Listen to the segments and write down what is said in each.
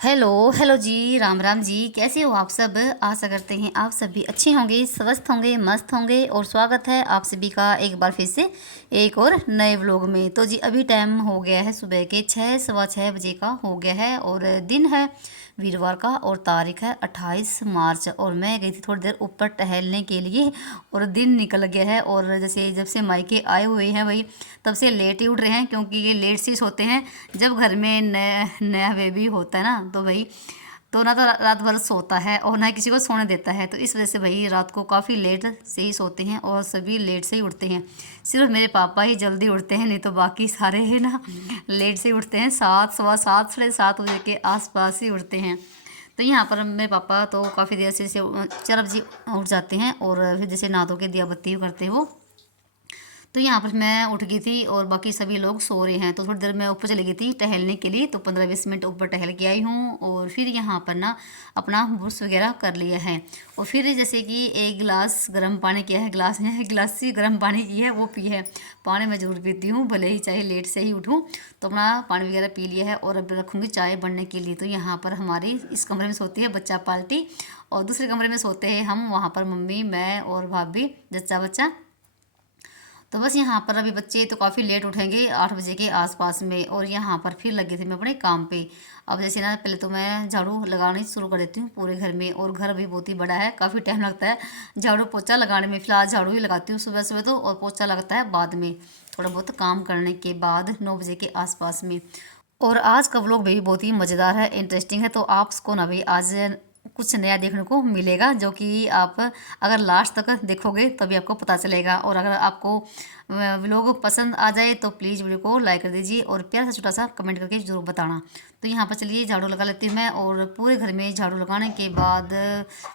Hello hello जी, राम राम जी। कैसे हो आप सब? आशा करते हैं आप सभी अच्छे होंगे, स्वस्थ होंगे, मस्त होंगे। और स्वागत है आप सभी का एक बार फिर से एक और नए व्लॉग में। तो जी अभी टाइम हो गया है सुबह के 6 सवा 6 बजे का हो गया है और दिन है वीरवार का और तारीख है 28 मार्च। और मैं गई थी थोड़ी देर ऊपर टहलने के लिए और दिन निकल गया है। और जैसे जब से मायके आए हुए हैं वही तब से लेट ही उठ रहे हैं, क्योंकि ये लेट से सोते हैं। जब घर में नया नया बेबी होता है ना तो भाई तो ना तो रात भर सोता है और ना ही किसी को सोने देता है। तो इस वजह से भाई रात को काफ़ी लेट से ही सोते हैं और सभी लेट से ही उठते हैं। सिर्फ मेरे पापा ही जल्दी उठते हैं, नहीं तो बाकी सारे हैं ना लेट से ही उठते हैं। 7 सवा 7 साढ़े 7 बजे के आसपास ही उठते हैं। तो यहाँ पर मेरे पापा तो काफ़ी देर से 4 बजे उठ जाते हैं और फिर जैसे नहा धो के दिया बत्ती करते हैं वो। तो यहाँ पर मैं उठ गई थी और बाकी सभी लोग सो रहे हैं। तो थोड़ी देर मैं ऊपर चली गई थी टहलने के लिए, तो 15-20 मिनट ऊपर टहल के आई हूँ और फिर यहाँ पर ना अपना ब्रश वगैरह कर लिया है। और फिर जैसे कि एक गिलास गर्म पानी किया है, गिलास है गिलास से गर्म पानी की है वो पी है। पानी मैं जरूर पीती हूँ, भले ही चाहे लेट से ही उठूँ। तो अपना पानी वगैरह पी लिया है और अब रखूँगी चाय बनने के लिए। तो यहाँ पर हमारी इस कमरे में सोती है बच्चा पार्टी और दूसरे कमरे में सोते हैं हम, वहाँ पर मम्मी मैं और भाभी जच्चा बच्चा। तो बस यहाँ पर अभी बच्चे तो काफ़ी लेट उठेंगे 8 बजे के आसपास में। और यहाँ पर फिर लगे थे मैं अपने काम पे। अब जैसे ना पहले तो मैं झाड़ू लगानी शुरू कर देती हूँ पूरे घर में, और घर भी बहुत ही बड़ा है, काफ़ी टाइम लगता है झाड़ू पोछा लगाने में। फिलहाल झाड़ू ही लगाती हूँ सुबह सुबह तो, और पोछा लगता है बाद में थोड़ा बहुत काम करने के बाद 9 बजे के आसपास में। और आज का व्लॉग भी बहुत ही मज़ेदार है, इंटरेस्टिंग है। तो आपको ना भी आज कुछ नया देखने को मिलेगा, जो कि आप अगर लास्ट तक देखोगे तभी आपको पता चलेगा। और अगर आपको व्लॉग पसंद आ जाए तो प्लीज़ वीडियो को लाइक कर दीजिए और प्यारा सा छोटा सा कमेंट करके ज़रूर बताना। तो यहाँ पर चलिए झाड़ू लगा लेती हूँ मैं, और पूरे घर में झाड़ू लगाने के बाद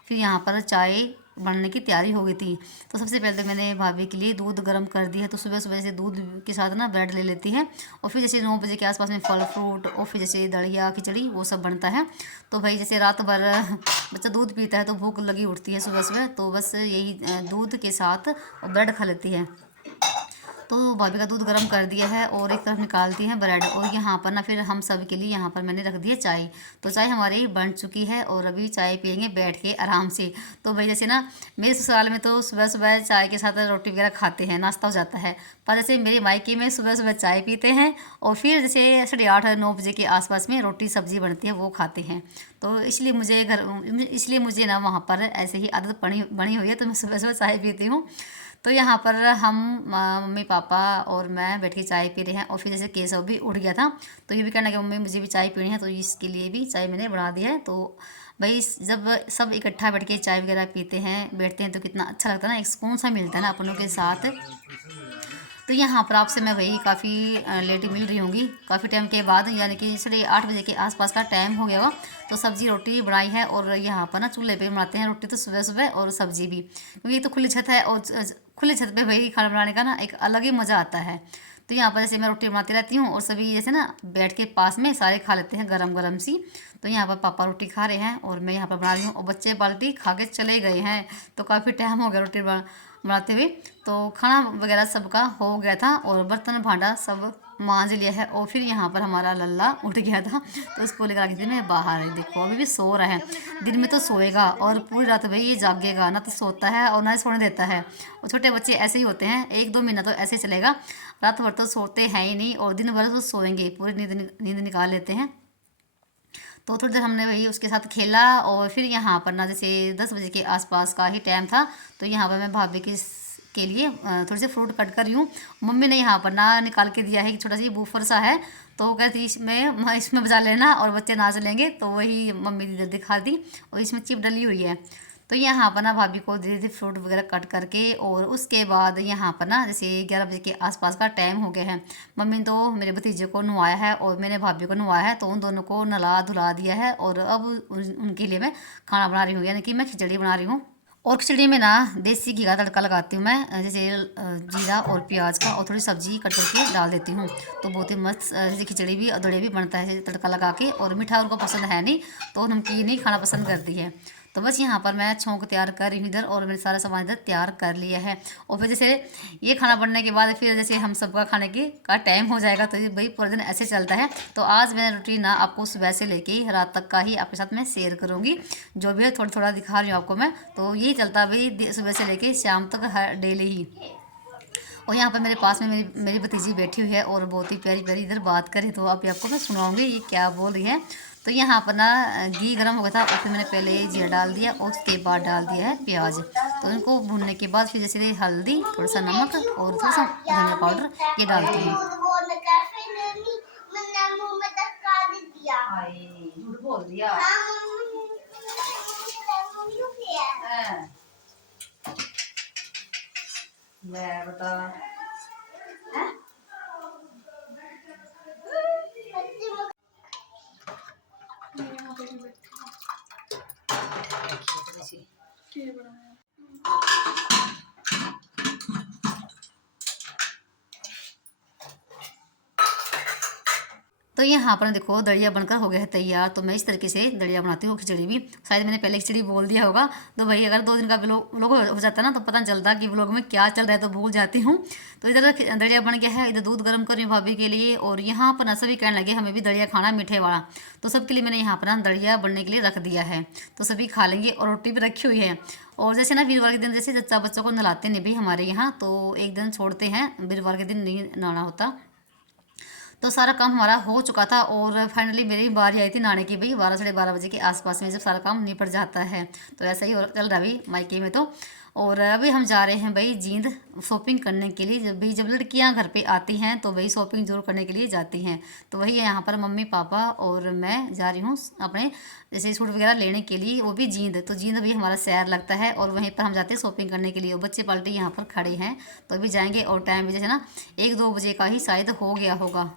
फिर यहाँ पर चाय बनने की तैयारी हो गई थी। तो सबसे पहले तो मैंने भाभी के लिए दूध गर्म कर दिया है। तो सुबह सुबह से दूध के साथ ना ब्रेड ले लेती है। और फिर जैसे 9 बजे के आसपास में फल फ्रूट और फिर जैसे दलिया खिचड़ी वो सब बनता है। तो भाई जैसे रात भर बच्चा दूध पीता है तो भूख लगी उठती है सुबह सुबह, तो बस यही दूध के साथ ब्रेड खा लेती है। तो भाभी का दूध गर्म कर दिया है और एक तरफ निकाल दी है ब्रेड। और यहाँ पर ना फिर हम सब के लिए यहाँ पर मैंने रख दी है चाय। तो चाय हमारी बन चुकी है और अभी चाय पियेंगे बैठ के आराम से। तो भाई जैसे ना मेरे ससुराल में तो सुबह सुबह चाय के साथ रोटी वगैरह खाते हैं, नाश्ता हो जाता है। पर जैसे मेरे मायके में सुबह सुबह चाय पीते हैं और फिर जैसे 8:30-9 बजे के आसपास में रोटी सब्जी बनती है वो खाते हैं। तो इसलिए मुझे ना वहाँ पर ऐसे ही आदत बनी बनी हुई है, तो मैं सुबह सुबह चाय पीती हूँ। तो यहाँ पर हम मम्मी पापा और मैं बैठ के चाय पी रहे हैं। और फिर जैसे केशव भी उठ गया था तो ये भी कहना कि मम्मी मुझे भी चाय पीनी है, तो इसके लिए भी चाय मैंने बना दी है। तो भाई जब सब इकट्ठा बैठ के चाय वगैरह पीते हैं बैठते हैं तो कितना अच्छा लगता है ना, एक सुकून सा मिलता है ना अपनों के साथ। तो यहाँ पर आपसे मैं वही काफ़ी लेट मिल रही होंगी काफ़ी टाइम के बाद, यानी कि 8:30 बजे के आसपास का टाइम हो गया होगा। तो सब्जी रोटी बनाई है और यहाँ पर ना चूल्हे पे बनाते हैं रोटी तो सुबह सुबह, और सब्जी भी, क्योंकि ये तो खुली छत है और खुली छत पे भाई खाना बनाने का ना एक अलग ही मज़ा आता है। तो यहाँ पर जैसे मैं रोटी बनाती रहती हूँ और सभी जैसे ना बैठ के पास में सारे खा लेते हैं गरम गरम सी। तो यहाँ पर पापा रोटी खा रहे हैं और मैं यहाँ पर बना रही हूँ और बच्चे बाल्टी खा के चले गए हैं। तो काफ़ी टाइम हो गया रोटी बनाते हुए। तो खाना वगैरह सबका हो गया था और बर्तन भांडा सब मांज लिया है। और फिर यहाँ पर हमारा लल्ला उठ गया था तो उसको लेकर आ गई थी मैं बाहर है। देखो अभी भी सो रहा है, दिन में तो सोएगा और पूरी रात भाई ये जागेगा, ना तो सोता है और ना ही सोने देता है। और छोटे बच्चे ऐसे ही होते हैं, 1-2 महीना तो ऐसे ही चलेगा, रात भर तो सोते हैं ही नहीं और दिन भर तो सोएंगे, पूरी नींद निकाल लेते हैं। तो थोड़ी देर हमने वही उसके साथ खेला और फिर यहाँ पर ना जैसे 10 बजे के आसपास का ही टाइम था। तो यहाँ पर मैं भाभी के लिए थोड़ी सी फ्रूट कट कर रही हूँ। मम्मी ने यहाँ पर ना निकाल के दिया है कि छोटा सा बूफर सा है, तो वो कहती इसमें बजा लेना और बच्चे नाच लेंगे। तो वही मम्मी ने दिखा दी और इसमें चिप डली हुई है। तो यहाँ पर ना भाभी को धीरे धीरे फ्रूट वगैरह कट करके और उसके बाद यहाँ पर ना जैसे 11 बजे के आसपास का टाइम हो गया है। मम्मी ने तो मेरे भतीजे को नहवाया है और मैंने भाभी को नहवाया है, तो उन दोनों को नला धुला दिया है। और अब उनके लिए मैं खाना बना रही हूँ, यानी कि मैं खिचड़ी बना रही हूँ। और खिचड़ी में ना देसी घी का तड़का लगाती हूँ मैं, जैसे जीरा और प्याज का, और थोड़ी सब्जी कट करके डाल देती हूँ। तो बहुत ही मस्त जैसे खिचड़ी भी अदड़े भी बनता है जैसे तड़का लगा के। और मीठा उनको पसंद है नहीं तो नमकीन ही खाना पसंद करती है। तो बस यहाँ पर मैं छौंक तैयार कर रही हूँ इधर, और मैंने सारा सामान इधर तैयार कर लिया है। और फिर जैसे ये खाना बनने के बाद फिर जैसे हम सबका खाने की का टाइम हो जाएगा, तो ये भाई पूरा दिन ऐसे चलता है। तो आज मैं रूटीन ना आपको सुबह से लेके रात तक का ही आपके साथ मैं शेयर करूँगी, जो भी है थोड़ा थोड़ा दिखा रही हूँ आपको मैं। तो यही चलता भाई सुबह से लेके शाम तक हर डेली ही। और यहाँ पर मेरे पास में मेरी भतीजी बैठी हुई है और बहुत ही प्यारी प्यारी इधर बात करे, तो अभी आपको मैं सुनाऊंगी ये क्या बोल रही है। तो यहाँ पर ना घी गर्म हो गया था, और फिर मैंने पहले जीरा डाल दिया और उसके बाद डाल दिया है प्याज। तो इनको भूनने के बाद फिर जैसे हल्दी, थोड़ा सा नमक और थोड़ा सा धनिया पाउडर ये डालती हूँ। झूठ बोल दिया। मैं बता तो यहाँ पर देखो दलिया बनकर हो गया है तैयार। तो मैं इस तरीके से दलिया बनाती हूँ। खिचड़ी भी शायद मैंने पहले खिचड़ी बोल दिया होगा, तो भाई अगर 2 दिन का व्लॉग हो जाता है ना, तो पता नहीं चलता कि व्लॉग में क्या चल रहा है, तो भूल जाती हूँ। तो इधर दलिया बन गया है, इधर दूध गर्म कर रही हूँ भाभी के लिए। और यहाँ पर ना सभी कहने लगे हमें भी दलिया खाना मीठे वाला, तो सबके लिए मैंने यहाँ पर ना दलिया बनने के लिए रख दिया है, तो सभी खा लेंगे। और रोटी भी रखी हुई है। और जैसे ना वीरवार के दिन जैसे जच्चा बच्चों को नहलाते नहीं भाई हमारे यहाँ, तो एक दिन छोड़ते हैं, वीरवार के दिन नहीं नहाना होता। तो सारा काम हमारा हो चुका था, और फाइनली मेरी बारी आई थी नहाने की भाई 12 साढ़े 12 बजे के आसपास में, जब सारा काम निपट जाता है। तो ऐसा ही चल रहा है मायके में तो। और अभी हम जा रहे हैं भाई जींद शॉपिंग करने के लिए। जब लड़कियां घर पे आती हैं तो भाई शॉपिंग जरूर करने के लिए जाती हैं। तो वही यहाँ पर मम्मी पापा और मैं जा रही हूँ अपने जैसे सूट वगैरह लेने के लिए, वो भी जींद। तो जींद भी हमारा शहर लगता है, और वहीं पर हम जाते हैं शॉपिंग करने के लिए। बच्चे पार्टी यहाँ पर खड़े हैं, तो अभी जाएंगे। और टाइम भी जैसे ना 1-2 बजे का ही शायद हो गया होगा।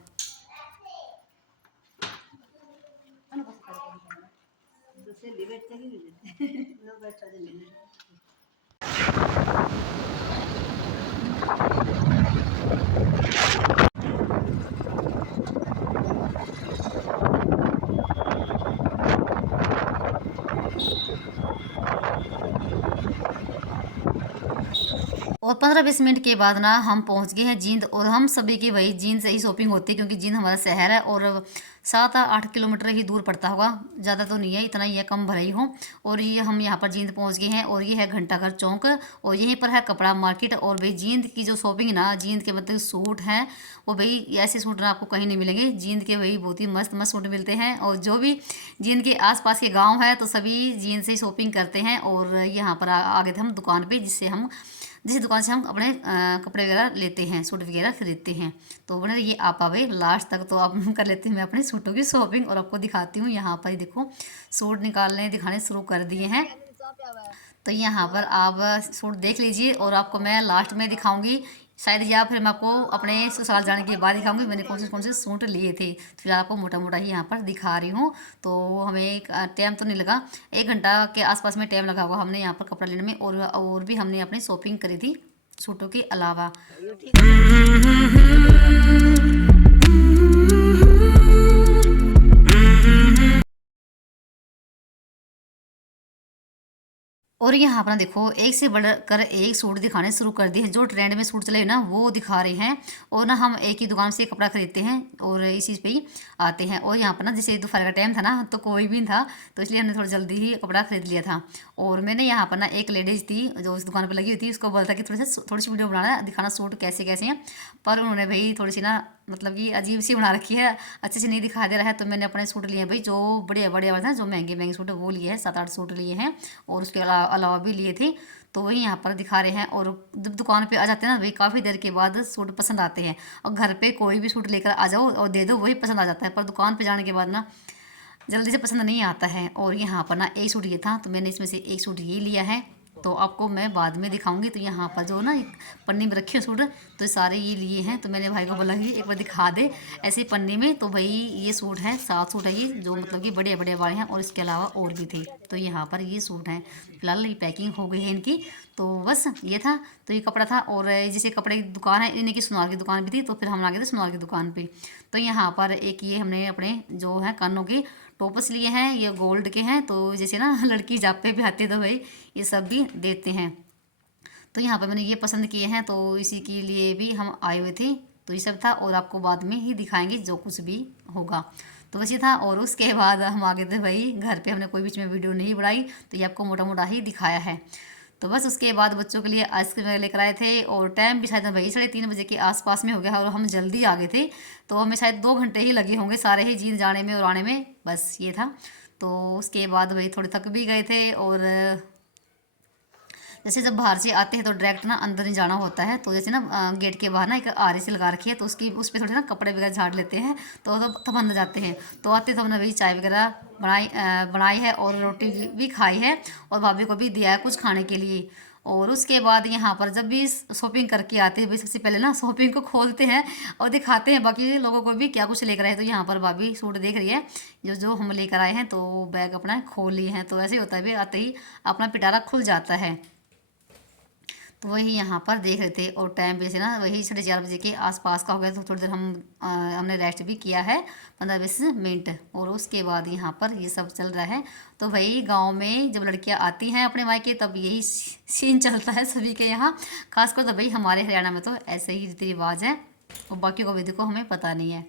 और 15-20 मिनट के बाद ना हम पहुंच गए हैं जींद। और हम सभी की वही जींद से ही शॉपिंग होती है, क्योंकि जींद हमारा शहर है और 7-8 किलोमीटर ही दूर पड़ता होगा, ज़्यादा तो नहीं है, इतना ही है, कम भले ही हो। और ये हम यहाँ पर जींद पहुँच गए हैं, और ये है घंटाघर चौक, और यहीं पर है कपड़ा मार्केट। और भाई जींद की जो शॉपिंग ना, जींद के मतलब सूट हैं वो भाई ऐसे सूट ना आपको कहीं नहीं मिलेंगे। जींद के भाई बहुत ही मस्त मस्त सूट मिलते हैं, और जो भी जींद के आसपास के गाँव है तो सभी जींद से ही शॉपिंग करते हैं। और यहाँ पर आ गए थे हम दुकान पर, जिस दुकान से हम अपने कपड़े वगैरह लेते हैं, सूट वगैरह खरीदते हैं। तो बने ये आप आवे लास्ट तक, तो आप कर लेते हैं मैं अपने सूटों की शॉपिंग, और आपको दिखाती हूँ। यहाँ पर ही देखो सूट दिखाने शुरू कर दिए हैं। तो यहाँ पर आप सूट देख लीजिए, और आपको मैं लास्ट में दिखाऊंगी शायद, या फिर मैं आपको अपने ससुराल जाने के बाद दिखाऊंगी मैंने कौन से सूट लिए थे। तो फिर आपको मोटा मोटा ही यहाँ पर दिखा रही हूँ। तो हमें टाइम तो नहीं लगा, 1 घंटा के आसपास में टाइम लगा हुआ हमने यहाँ पर कपड़ा लेने में। और भी हमने अपनी शॉपिंग करी थी सूटों के अलावा। और यहाँ पर ना देखो एक से बढ़कर एक सूट दिखाने शुरू कर दिए हैं। जो ट्रेंड में सूट चले ना वो दिखा रहे हैं, और ना हम एक ही दुकान से कपड़ा खरीदते हैं और इसी पे ही आते हैं। और यहाँ पर ना जैसे दोपहर का टाइम था ना, तो कोई भी नहीं था, तो इसलिए हमने थोड़ा जल्दी ही कपड़ा खरीद लिया था। और मैंने यहाँ पर ना एक लेडीज़ थी जो इस दुकान पर लगी हुई थी, उसको बोला था कि थोड़ी सी वीडियो बनाना, दिखाना सूट कैसे कैसे हैं। पर उन्होंने भाई थोड़ी सी ना मतलब कि अजीब सी बना रखी है, अच्छे से नहीं दिखा दे रहा है। तो मैंने अपने सूट लिए हैं भाई, जो बढ़िया बढ़िया वाले थे, जो महंगे महंगे सूट है वो लिए हैं, 7-8 सूट लिए हैं, और उसके अलावा भी लिए थे। तो वही यहाँ पर दिखा रहे हैं। और जब दुकान पे आ जाते हैं ना भाई, काफ़ी देर के बाद सूट पसंद आते हैं। और घर पे कोई भी सूट लेकर आ जाओ और दे दो, वही पसंद आ जाता है, पर दुकान पे जाने के बाद ना जल्दी से पसंद नहीं आता है। और यहाँ पर ना एक सूट ये था, तो मैंने इसमें से एक सूट ये लिया है, तो आपको मैं बाद में दिखाऊंगी। तो यहाँ पर जो ना एक पन्नी में रखे सूट, तो सारे ये लिए हैं। तो मैंने भाई को बोला कि एक बार दिखा दे ऐसे पन्नी में। तो भाई ये सूट है, 7 सूट है ये, जो मतलब कि बड़े बड़े वाले हैं, और इसके अलावा और भी थे। तो यहाँ पर ये सूट हैं, फिलहाल ये पैकिंग हो गई है इनकी। तो बस ये था, तो ये कपड़ा था। और जैसे कपड़े की दुकान है, इन्हीं की सुनार की दुकान भी थी, तो फिर हम आ गए थे सुनार की दुकान पे। तो यहाँ पर एक ये हमने अपने जो है कानों की टॉपर्स लिए हैं, ये गोल्ड के हैं। तो जैसे ना लड़की जापे पे आती है तो भाई ये सब भी देते हैं। तो यहाँ पर मैंने ये पसंद किए हैं, तो इसी के लिए भी हम आए हुए थे। तो ये सब था और आपको बाद में ही दिखाएंगे जो कुछ भी होगा। तो वैसे था और उसके बाद हम आ गए थे भाई घर पे। हमने कोई बीच में वीडियो नहीं बढ़ाई, तो ये आपको मोटा मोटा ही दिखाया है। तो बस उसके बाद बच्चों के लिए आइसक्रीम लेकर आए थे और टाइम भी शायद भाई 3:30 बजे के आसपास में हो गया और हम जल्दी आ गए थे। तो हमें शायद 2 घंटे ही लगे होंगे सारे ही जीत जाने में और आने में, बस ये था। तो उसके बाद भाई थोड़े थक भी गए थे और जैसे जब बाहर से आते हैं तो डायरेक्ट ना अंदर नहीं जाना होता है। तो जैसे ना गेट के बाहर ना एक आरी सी लगा रखी है, तो उसकी उस पर थोड़े ना कपड़े वगैरह झाड़ लेते हैं, तो तब अंदर जाते हैं। तो आते तो हमने वही चाय वगैरह बनाई है और रोटी भी खाई है और भाभी को भी दिया है कुछ खाने के लिए। और उसके बाद यहाँ पर जब भी शॉपिंग करके आते हैं भाई सबसे पहले ना शॉपिंग को खोलते हैं और दिखाते हैं बाकी लोगों को भी क्या कुछ लेकर आए। तो यहाँ पर भाभी सूट देख रही है जो जो हम लेकर आए हैं, तो बैग अपना खोल लिए हैं। तो ऐसे ही होता है भाई, आते ही अपना पिटारा खुल जाता है। तो वही यहाँ पर देख रहे थे और टाइम वैसे ना वही 4:30 बजे के आसपास का हो गया। तो थोड़ी देर हमने रेस्ट भी किया है 15-20 मिनट। और उसके बाद यहाँ पर ये सब चल रहा है। तो भाई गांव में जब लड़कियाँ आती हैं अपने मायके तब यही सीन चलता है सभी के यहाँ, खासकर तो भाई हमारे हरियाणा में तो ऐसे ही रीति रिवाज है और बाकी को विधि को हमें पता नहीं है।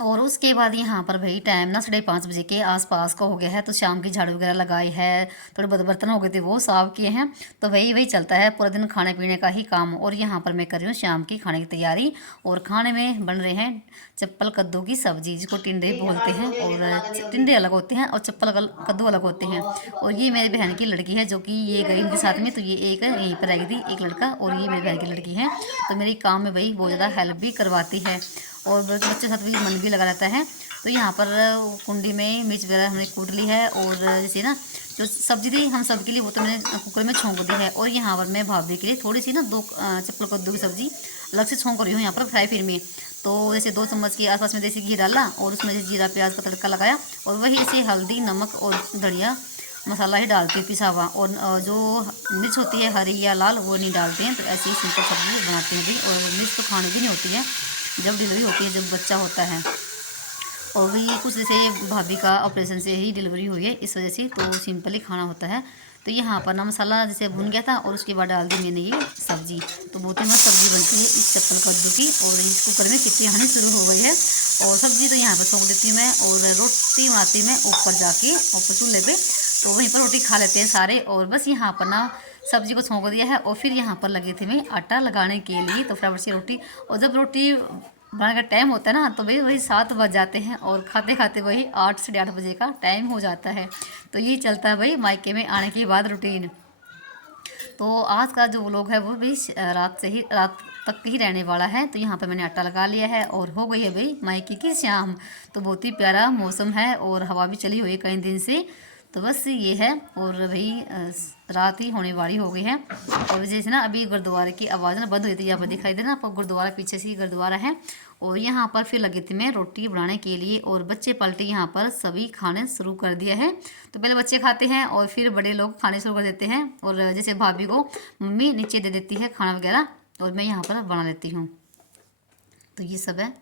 और उसके बाद यहाँ पर भाई टाइम ना 5:30 बजे के आसपास का हो गया है। तो शाम की झाड़ू वगैरह लगाई है, थोड़े बहुत बर्तन हो गए थे वो साफ किए हैं। तो वही वही चलता है पूरा दिन खाने पीने का ही काम। और यहाँ पर मैं कर रही हूँ शाम की खाने की तैयारी और खाने में बन रहे हैं चप्पल कद्दू की सब्जी, जिसको टिंडे बोलते हैं। और टिंडे अलग होते हैं और कद्दू अलग होते हैं। और ये मेरी बहन की लड़की है जो कि ये गई इनके साथ में, तो ये एक यहीं पर रह गई थी एक लड़का, और ये मेरी बहन की लड़की है। तो मेरी काम में भाई बहुत ज़्यादा हेल्प भी करवाती है और बच्चों के साथ भी मन भी लगा रहता है। तो यहाँ पर कुंडी में मिर्च वगैरह हमने कूट ली है और जैसे ना जो सब्जी थी हम सबके लिए वो तो मैंने कुकर में छोंक दी है। और यहाँ पर मैं भाभी के लिए थोड़ी सी ना 2 चप्पल कद्दू की सब्जी अलग से छोंक रही हूँ यहाँ पर फ्राई पैन में। तो जैसे 2 चम्मच के आसपास में देसी घी डाला और उसमें जैसे जीरा प्याज का तड़का लगाया और वही ऐसे हल्दी नमक और धनिया मसाला ही डालती है पिसा हुआ। और जो मिर्च होती है हरी या लाल वो नहीं डालते हैं। तो ऐसे ही सिंपल सब्जी बनाते हैं भी। और मिर्च तो खानी भी नहीं होती है जब डिलीवरी होती है, जब बच्चा होता है। और वही कुछ जैसे भाभी का ऑपरेशन से ही डिलीवरी हुई है इस वजह से तो सिंपल ही खाना होता है। तो यहाँ पर ना मसाला जैसे भुन गया था और उसके बाद डाल दी मैंने ये सब्जी। तो बहुत ही मस्त सब्जी बनती है इस चप्पल कद्दू की। और इस कुकर में सीटी आनी शुरू हो गई है और सब्जी तो यहाँ पर छोंक देती हूँ मैं और रोटी बनाती हूँ मैं ऊपर जाके ऊपर चूल्हे पे। तो वहीं पर रोटी खा लेते हैं सारे। और बस यहाँ पर ना सब्जी को छोंक दिया है और फिर यहाँ पर लगे थे मैं आटा लगाने के लिए। तो फटाफट से रोटी, और जब रोटी बनाने का टाइम होता है ना तो भाई वही 7 बज जाते हैं और खाते खाते वही 8 से 8 बजे का टाइम हो जाता है। तो ये चलता है भाई मायके में आने के बाद रूटीन। तो आज का जो व्लॉग है वो भी रात तक ही रहने वाला है। तो यहाँ पर मैंने आटा लगा लिया है और हो गई है भाई मायके की शाम। तो बहुत ही प्यारा मौसम है और हवा भी चली हुई है कई दिन से। तो बस ये है और भाई रात ही होने वाली हो गई है। और जैसे ना अभी गुरुद्वारे की आवाज़ ना बंद हुई थी, यहाँ पर दिखाई दे ना आपको गुरुद्वारा, पीछे से ही गुरुद्वारा है। और यहाँ पर फिर लगी थी मैं रोटी बनाने के लिए और बच्चे पलटे यहाँ पर सभी खाने शुरू कर दिया है। तो पहले बच्चे खाते हैं और फिर बड़े लोग खाने शुरू कर देते हैं। और जैसे भाभी को मम्मी नीचे दे देती है खाना वगैरह और मैं यहाँ पर बना लेती हूँ। तो ये सब है।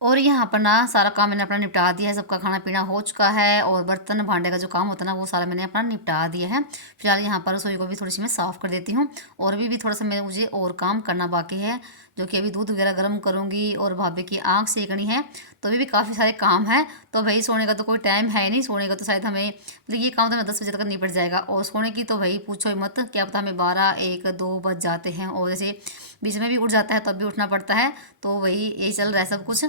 और यहाँ पर ना सारा काम मैंने अपना निपटा दिया है, सबका खाना पीना हो चुका है और बर्तन भांडे का जो काम होता है ना वो सारा मैंने अपना निपटा दिया है। फिलहाल यहाँ पर रसोई को भी थोड़ी सी मैं साफ़ कर देती हूँ और अभी भी थोड़ा सा मुझे और काम करना बाकी है, जो कि अभी दूध वगैरह गर्म करूँगी और भाभी की आँख सेकनी है। तो अभी भी काफ़ी सारे काम हैं। तो भाई सोने का तो कोई टाइम है नहीं, सोने का तो शायद हमें मतलब ये काम तो हमें 10 बजे तक निपट जाएगा। और सोने की तो भाई पूछो ही मत, क्या पता हमें 12-1-2 बज जाते हैं और जैसे बीच में भी उठ जाता है तब भी उठना पड़ता है। तो वही यही चल रहा है सब कुछ।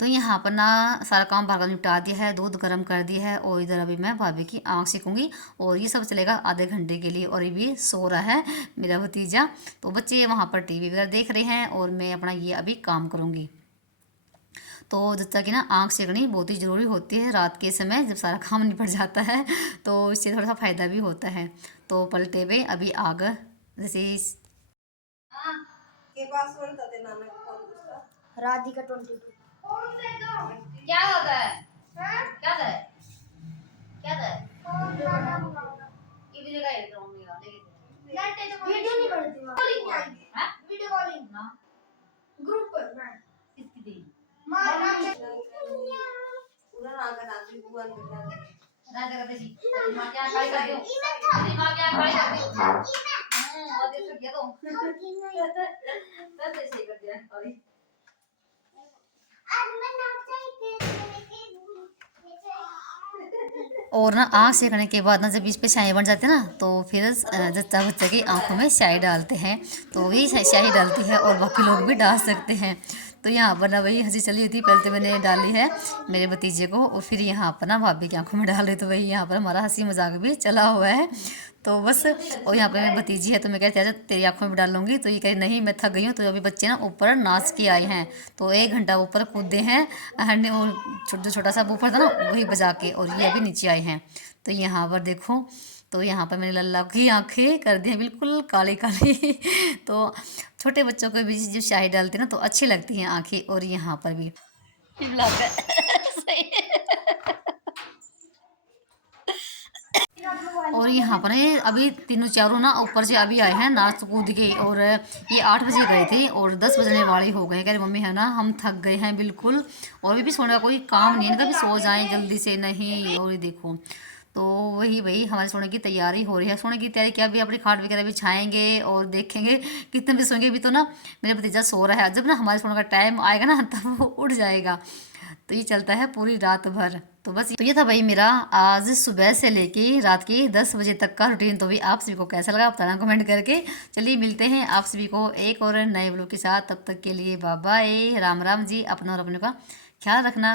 तो यहाँ पर ना सारा काम बाहर का निपटा दिया है, दूध गर्म कर दिया है और इधर अभी मैं भाभी की आँख सेकूँगी और ये सब चलेगा आधे घंटे के लिए। और ये भी सो रहा है मेरा भतीजा। तो बच्चे वहाँ पर टीवी वगैरह देख रहे हैं और मैं अपना ये अभी काम करूँगी। तो जच्चा की ना आँख सेकनी बहुत ही ज़रूरी होती है रात के समय जब सारा काम निपट जाता है, तो इससे थोड़ा सा फ़ायदा भी होता है। तो पलटे पे अभी आग जैसे के पासवर्ड था तेरा नाम कौन उसका राधिका 22 क्या होता है, क्या था क्या था इतने का इलेक्ट्रॉन निकाल वीडियो नहीं बनती हाँ वीडियो कॉलिंग ना ग्रुप पर मैं किसकी थी पूरा नाम का नाम भी बुआ ने बता दिया राजा करते थी मां क्या खाई करती हूं मां क्या खाई करती हूं और देख दिया तो तब ऐसे कर दिया सॉरी। और ना आँख सेकने के बाद ना जब इस पे स्याही बन जाती है ना, तो फिर जच्चा बच्चा की आंखों में स्याही डालते हैं। तो वही स्याही डालती है और बाकी लोग भी डाल सकते हैं। तो यहाँ पर ना वही हंसी चली हुई थी, पहले तो मैंने डाली है मेरे भतीजे को और फिर यहाँ पर ना भाभी की आंखों में डाल रही, तो वही यहाँ पर हमारा हंसी मजाक भी चला हुआ है। तो बस और यहाँ पर मेरी भतीजी है, तो मैं कहती आजा तेरी आंखों में डाल लूँगी, तो ये कही नहीं मैं थक गई हूँ। तो अभी बच्चे ना ऊपर नाच के आए हैं, तो 1 घंटा ऊपर कूदे हैं, छोटा सा ऊपर था ना वही बजा के, और ये अभी नीचे आए हैं। तो यहाँ पर देखो, तो यहाँ पर मैंने लल्ला की आंखें कर दी हैं बिल्कुल काली काली तो छोटे बच्चों को भी जो स्याही डालते हैं ना तो अच्छी लगती हैं आंखें। और यहाँ पर भी सही है। और यहाँ पर ये अभी तीनों चारों ना ऊपर से अभी आए हैं नाच कूद के, और ये 8 बजे गए थे और 10 बजने वाले हो गए। कह रहे मम्मी है ना हम थक गए हैं बिल्कुल, और अभी भी सोने का कोई काम नहीं है, कभी सो जाएं जल्दी से नहीं। और ये देखो, तो वही वही हमारे सोने की तैयारी हो रही है। सोने की तैयारी क्या, भी अपनी खाट वगैरह बिछाएंगे और देखेंगे कितने बजे सोएंगे। अभी तो ना मेरा भतीजा सो रहा है, जब ना हमारे सोने का टाइम आएगा ना तब वो उठ जाएगा। तो ये चलता है पूरी रात भर। तो बस तो ये था भाई मेरा आज सुबह से लेके रात के 10 बजे तक का रूटीन। तो भी आप सभी को कैसा लगा बताना कमेंट करके। चलिए मिलते हैं आप सभी को एक और नए व्लॉग के साथ, तब तक के लिए बाय बाय, राम राम जी। अपना और अपने का ख्याल रखना।